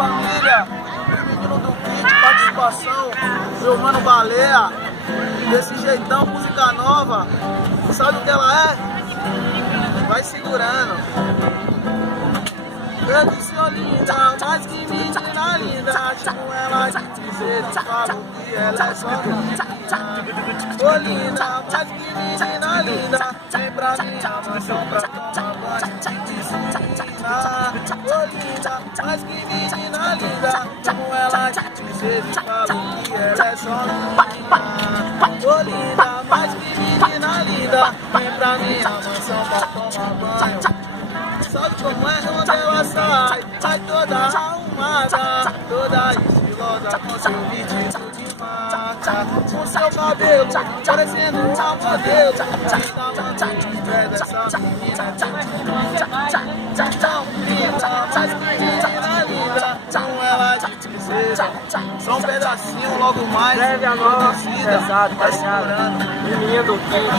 família, menino do kit, participação, meu mano Baleia, desse jeitão, música nova, sabe o que ela é? Vai segurando. Eu disse, ô linda, mas que menina linda, chamo ela de princesa, falo que ela é só minha. Ô linda, mas que menina linda, vem pra minha mansão pra tomar banho de piscina. Ô linda, mas que menina linda, chamo ela de princesa e falo que ela é só minha. Ô linda, mas que menina linda, vem pra minha mansão pra tomar banho. Sabe como é quando ela sai toda arrumada, toda estilosa com seu vestido de marca, com seu cabelo parecendo uma modelo. Me dá vontade de pé dessa menina tão linda, mas que menina linda, com ela de princesa. Só um pedacinho logo mais, Leve a mão, vai segurando. menino do